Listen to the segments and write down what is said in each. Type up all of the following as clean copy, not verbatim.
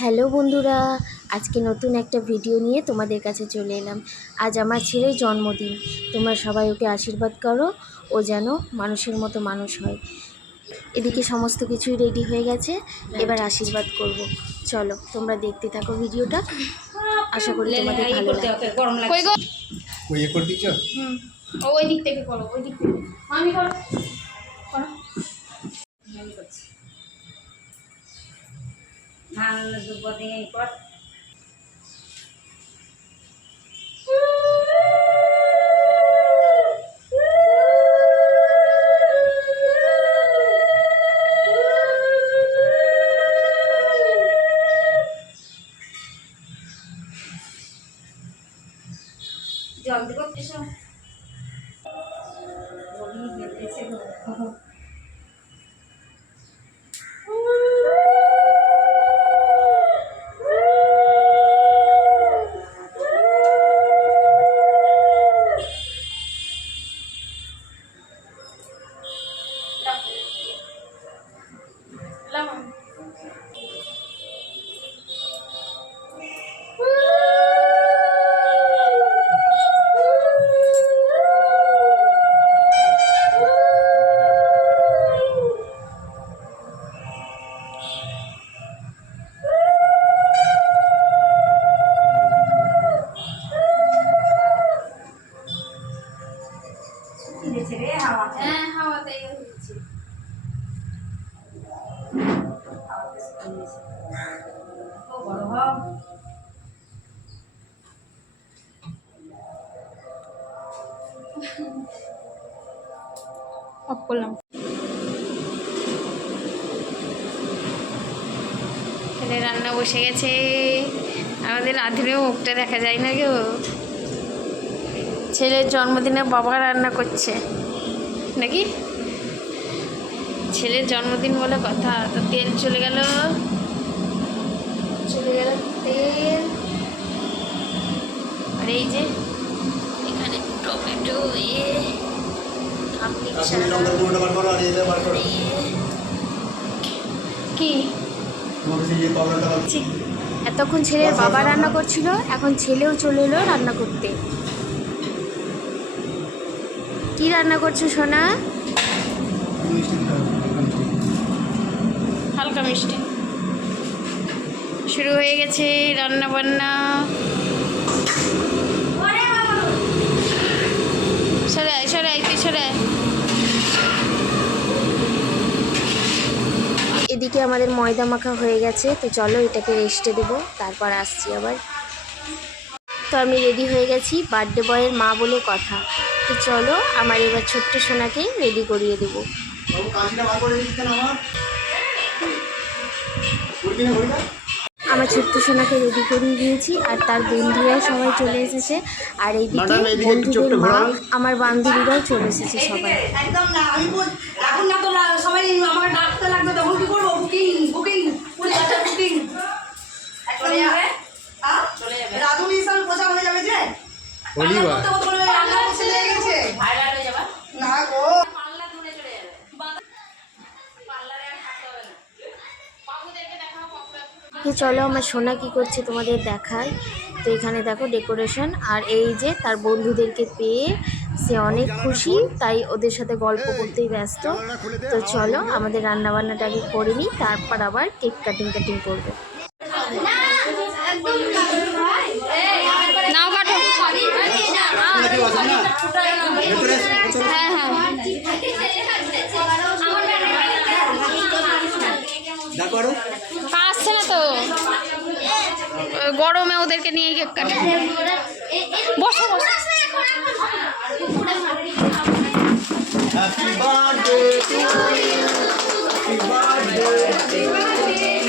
Hello বন্ধুরা, আজকে নতুন একটা ভিডিও নিয়ে তোমাদের কাছে চলে এলাম। আজ আমার ছেলের জন্মদিন। তোমরা সবাই ওকে আশীর্বাদ করো, ও যেন মানুষের মতো মানুষ হয়। এদিকে সমস্ত কিছুই রেডি হয়ে গেছে, এবার আশীর্বাদ করব। চলো তোমরা দেখতে থাকো ভিডিওটা, আশা করি তোমাদের ভালো লাগবে। ওই দিক থেকে করো, ওই দিক থেকে আমি করো করো ধান দুব্বা দিয়ে কর। জল দেবো এসো বলি বেঁধেছে গো। হ্যাঁ হাওয়াতেই হচ্ছে বড় হও অফ করলাম। এখানে রান্না বসে গেছে, আমাদের রাধুরেও মুখটা দেখা যায় না গো। ছেলের জন্মদিনে বাবা রান্না করছে নাকি? ছেলের জন্মদিন বলে কথা, তো তেল চলে গেল তেল। আর এই যে এখানে টমেটো কি এতক্ষণ ছেলের বাবা রান্না করছিল, এখন ছেলেও চলে এলো রান্না করতে। কি রান্না করছো সোনা? হালকা মিষ্টি শুরু হয়ে গেছে রান্না বান্না। সরাই সরাই তুই সরাই। এদিকে আমাদের ময়দা মাখা হয়ে গেছে, তো চলো এটাকে রেস্টে দেবো, তারপর আসছি আবার। তো আমি রেডি হয়ে গেছি, বার্থডে বয়ের মা বলে কথা। তো চলো আমার এবার ছোট্ট সোনাকে রেডি করিয়ে দেবো। আমার ছোট্ট সোনাকে রেডি করিয়ে দিয়েছি, আর তার বন্ধুরা সবাই চলে এসেছে। আর এইদিকে বন্ধুদের মা, আমার বান্ধবীরাও চলে এসেছে সবাই। একদম না, আমি এখন না তো সবাই আমাকে ডাকতে লাগবে, তখন কি করবো? বুকিং বুকিং বুকিং চলে যাবে, চলে যাবে রাধুনি হিসাবে পোষা হয়ে যাবে যে ভাইরাল হয়ে যাবে না গো। পাল্লা দূরে চলে যাবে, পাল্লারে আর থাকতে হবে না। বাবুদেরকে দেখাও তো চলো আমার সোনা কি করছে তোমাদের দেখায়। তো এখানে দেখো ডেকোরেশন, আর এই যে তার বন্ধুদেরকে পেয়ে সে অনেক খুশি, তাই ওদের সাথে গল্প করতেই ব্যস্ত। তো চলো আমাদের রান্নাবান্নাটা আগে করে নিই, তারপর আবার কেক কাটিং করবো। নাও কাটো। হ্যাঁ হ্যাঁ আসছে না তো, গরমে ওদেরকে নিয়ে কেক কাটে। বসো বসো। Happy birthday to you. Happy birthday to you.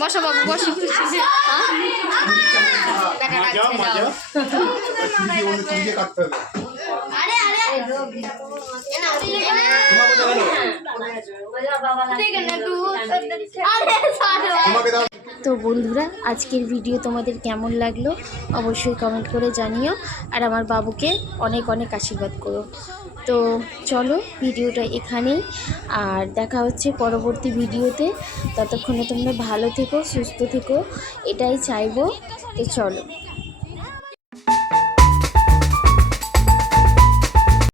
বসো বাবু বসো। তো বন্ধুরা, আজকের ভিডিও তোমাদের কেমন লাগলো অবশ্যই কমেন্ট করে জানিও, আর আমার বাবুকে অনেক অনেক আশীর্বাদ করো। তো চলো ভিডিওটা এখানেই, আর দেখা হচ্ছে পরবর্তী ভিডিওতে। ততক্ষণে তোমরা ভালো থেকো, সুস্থ থেকো, এটাই চাইবো। তো চলো।